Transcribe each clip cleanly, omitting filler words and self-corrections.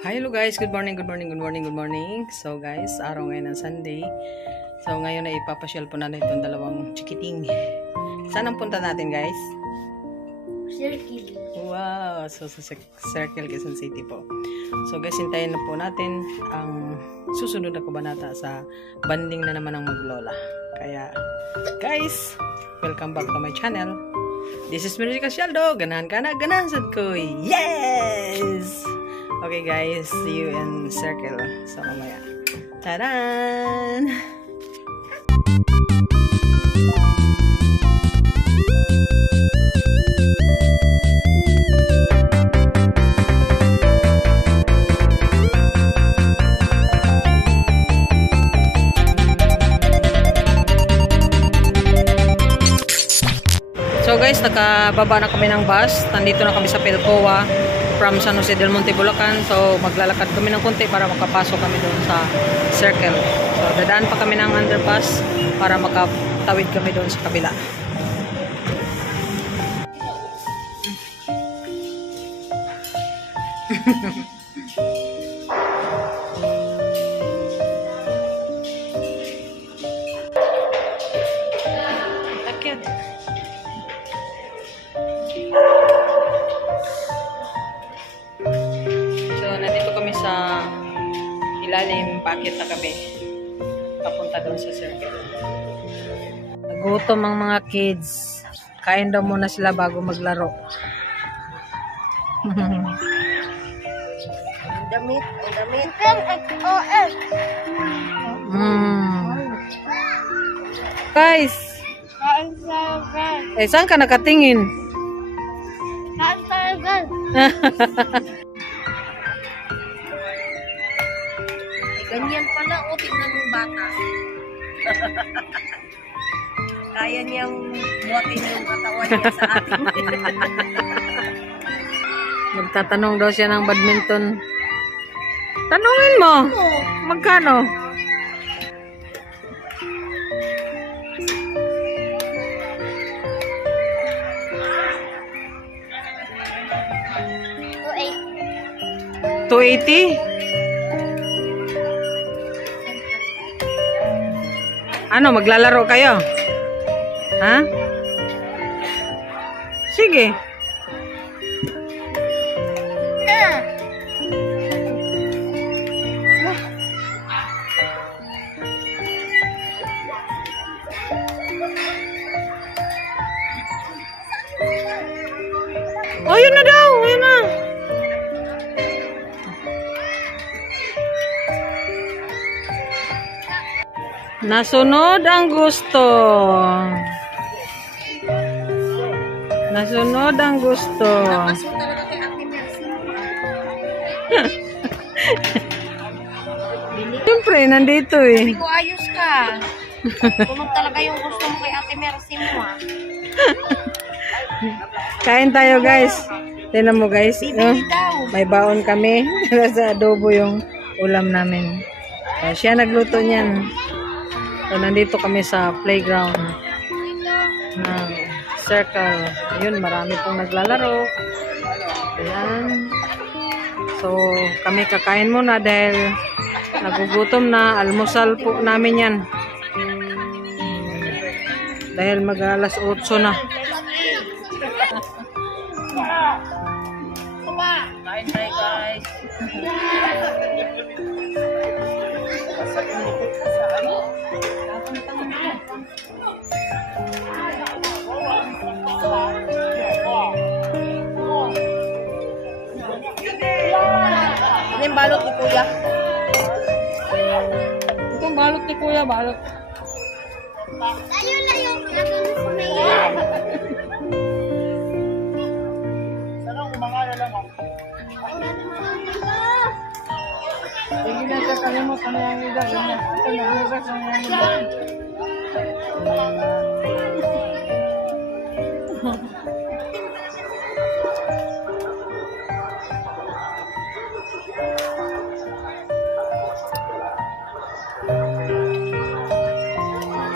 Hello guys, good morning. So guys, araw ngayon ng Sunday. So ngayon ay ipapasyal po natin itong dalawang chikiting. Saan ang punta natin guys? Circle. Wow, so sa Circle Quezon City po. So guys, hintayin na po natin ang susunod na kabanata sa banding na naman ng maglola. Kaya guys, welcome back to my channel. This is Mary Casialdo. Ganahan ka na, ganahan sad ko. Yes! Okay guys, see you in Circle sa mamaya. Taran! So guys, nakababa na kami ng bus. Nandito na kami sa Pelcoa from San Jose del Monte, Bulacan. So maglalakad kami ng konti para makapasok kami doon sa Circle. So dadaan pa kami ng underpass para makatawid kami doon sa kabila. Takyan. So, nandito kami sa ilalim packet na kami. Papunta doon sa Circle. Nagutom ang mga kids. Kain daw muna sila bago maglaro. Ang damit. XOX. Guys! Kain tayo, guys. Eh, saan ka nakatingin? Kain tayo, guys. Ganyan pala, o. Tignan mo bata. Kaya niyang buhatin yung katawan niya sa atin. Magtatanong daw siya ng badminton. Tanungin mo! Magkano? $280? Ano, maglalaro kayo? Ha? Sige. Oh, yun na daw. Yun na. Nasunod ang gusto. Nasunod ang gusto. Napasok talaga kay Ate Mercy. Siyempre, nandito eh. Sabi ko, ayos ka. Tunog talaga yung gusto mo kay Ate Mercy mo, ha? Kain tayo guys. Tingnan mo guys. Bibili daw. May baon kami. Sa adobo yung ulam namin. So, siya nagluto niyan. So, nandito kami sa playground ng Circle. Ayun, marami pong naglalaro. Ayan. So, kami kakain muna dahil nagugutom na. Almusal po namin yan. Dahil mag-alas 8 na. Kain tayo, guys. Ano yung balot ni Kuya? Itong balot ni Kuya, balot. Layo-layo. Sige na, kakalimot ang yung ida. Ganyan. Ito, naglugas ang yung ida.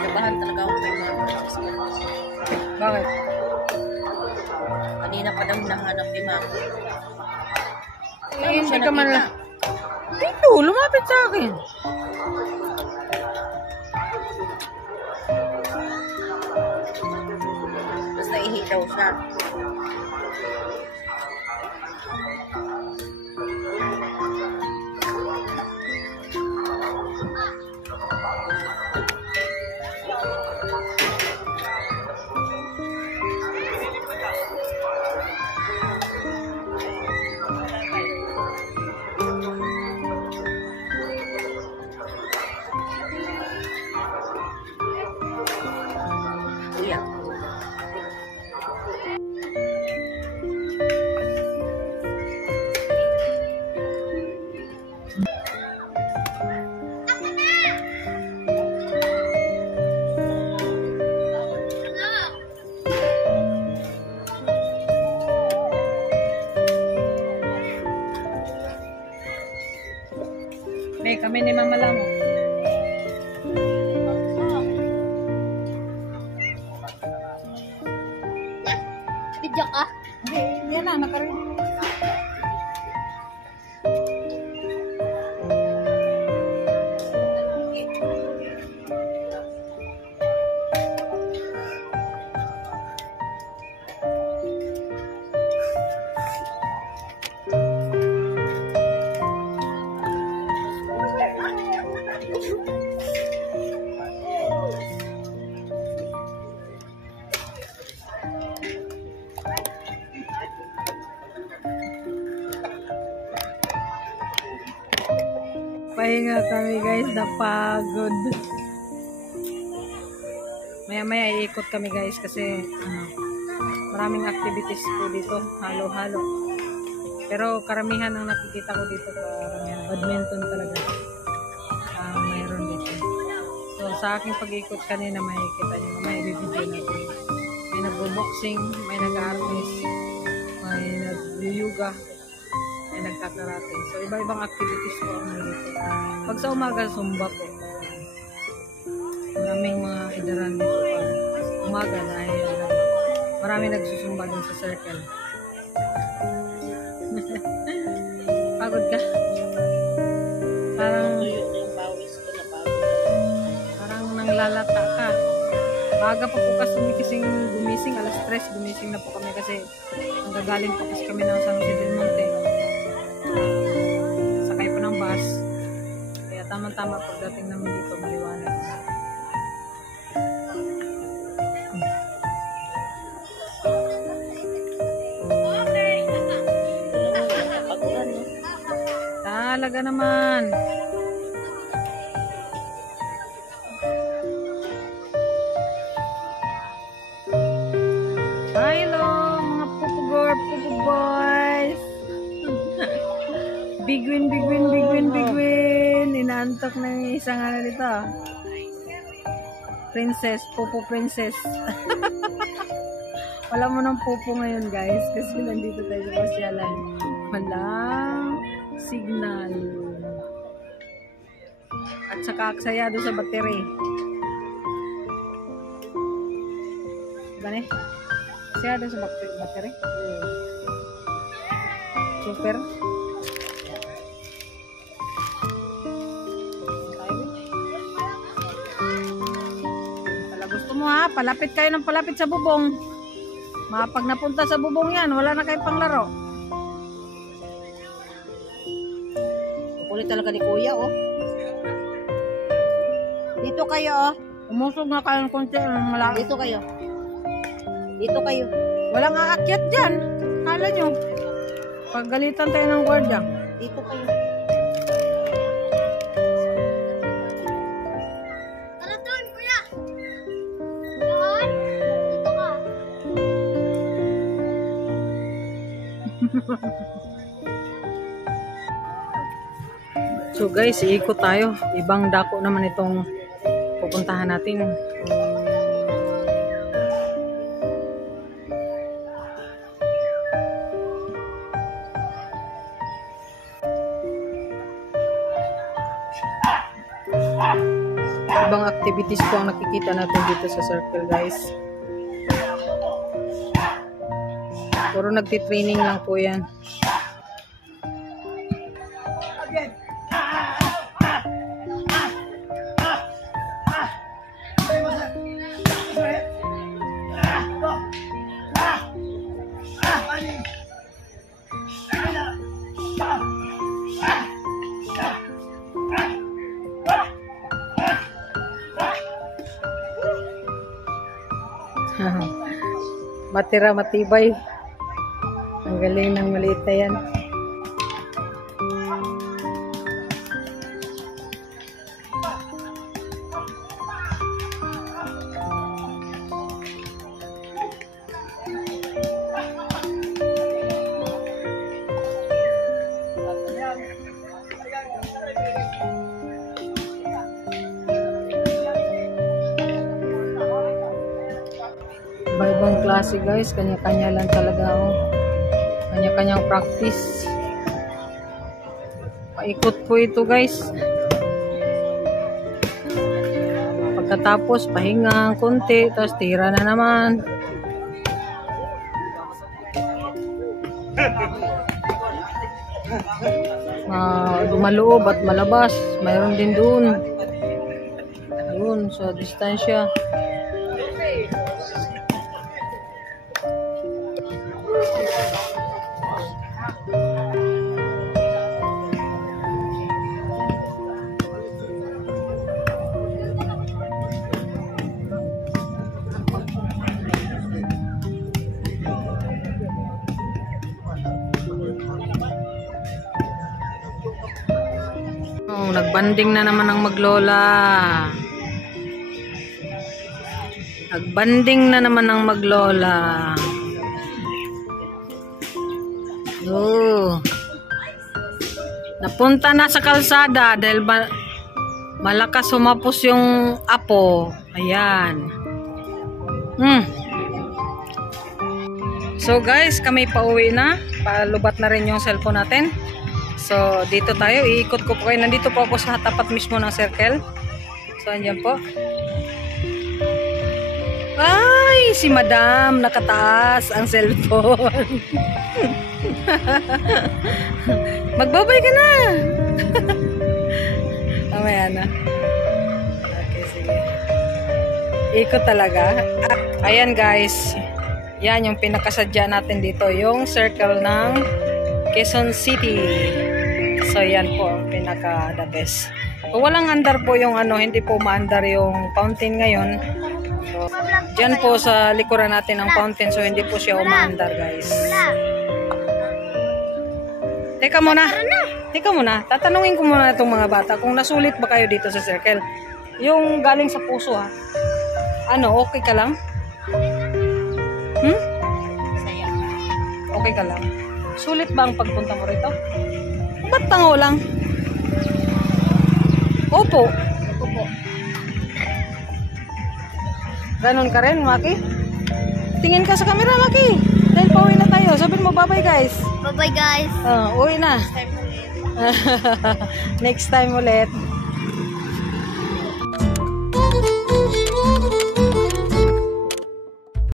Kabahan talaga ako kay Mama. Bakit? Kanina pa daw nahanap ni Mama. Hindi ka man lang. Dito, lumapit sa akin. Basta ihi daw siya. Yeah. Be, kami ni Mama Lamo. Bidya ka? Yan na, nakarin. Pahinga kami guys, napagod. Maya-maya iikot kami guys kasi maraming activities po dito, halo-halo. Pero karamihan ang nakikita ko dito, karamihan badminton talaga. Mayroon dito. So sa aking pag-ikot kanina, makikita nyo, may video natin. May nagbo-boxing, may nag-artist, may nag-yoga, may nagkakarate. So iba-ibang activities po ang dito. Pag sa umaga, zumba po. Maraming mga idaran dito pag umaga dahil marami nagsusumba dun sa circle. Pagod ka? Parang nanglalata ka. Baga pa po kasi gumising, alas 3 gumising na po kami kasi nanggagaling po kasi kami ng San Jose del Monte. Sakay po ng bus. Kaya tama-tama pagdating namin dito, maliwanag. Talaga naman. Hello, mga pupugor, pupu boys. Big win, big win, big win, big win. Inaantok na yung isang ano dito. Princess, pupu princess. Wala mo ng pupu ngayon guys kasi nandito tayo sa pasyalan. Walang signal. At saka aksayado sa battery. Gani? Aksayado sa battery? Super. Pala gusto mo ha, palapit kayo ng palapit sa bubong. Pag napunta sa bubong yan, wala na kayong panglaro. Kulit talaga ni Kuya, oh. Dito kayo, oh. Umusog na kayo ng konti. Dito kayo. Dito kayo. Walang aakyat dyan. Kala nyo. Paggalitan tayo ng gwardiya. Dito kayo. Tara doon, Kuya. Doon. Dito ka. So guys, iikot tayo. Ibang dako naman itong pupuntahan natin. Ibang activities po ang nakikita natin dito sa circle guys. Puro nagtitraining lang po yan. Matira matibay. Ang galing ng maliit na yan. Iba-ibang klase guys, kanya-kanya lang talaga oh. Kanya-kanyang practice. Paikot po ito guys. Pagkatapos pahinga konti, tapos tira na naman. Lumaloob at malabas, mayroon din doon. Ayun, sa distansya. Oh, nagbanding na naman ang maglola. Nagbanding na naman ang maglola. Oh. Napunta na sa kalsada dahil malakas humapos yung apo. Ayan. So guys, kami pauwi na. Palubat na rin yung cellphone natin. So, dito tayo. Iikot ko po kayo. Nandito po ako sa tapat mismo ng circle. So, andyan po. Ay, si Madam. Nakataas ang cellphone. Magbabay ka na. Mamaya na. Okay, sige. Ikot talaga. Ayan guys. Yan yung pinakasadya natin dito. Yung circle ng Quezon City. So, yan po, pinaka-the best. Kung walang andar po yung ano, hindi po maandar yung fountain ngayon. So, dyan po sa likuran natin ng fountain. So, hindi po siya umaandar, guys. Teka muna. Tatanungin ko muna itong mga bata kung nasulit ba kayo dito sa circle. Yung galing sa puso, ha? Ano, okay ka lang? Okay ka lang? Sulit ba ang pagpunta mo rito? Ba't tango lang? Opo. Ganon ka rin, Maki? Tingin ka sa camera, Maki. Dahil pauwi na tayo. Sabihin mo, bye-bye guys. Bye-bye guys. Uwi na. Next time ulit.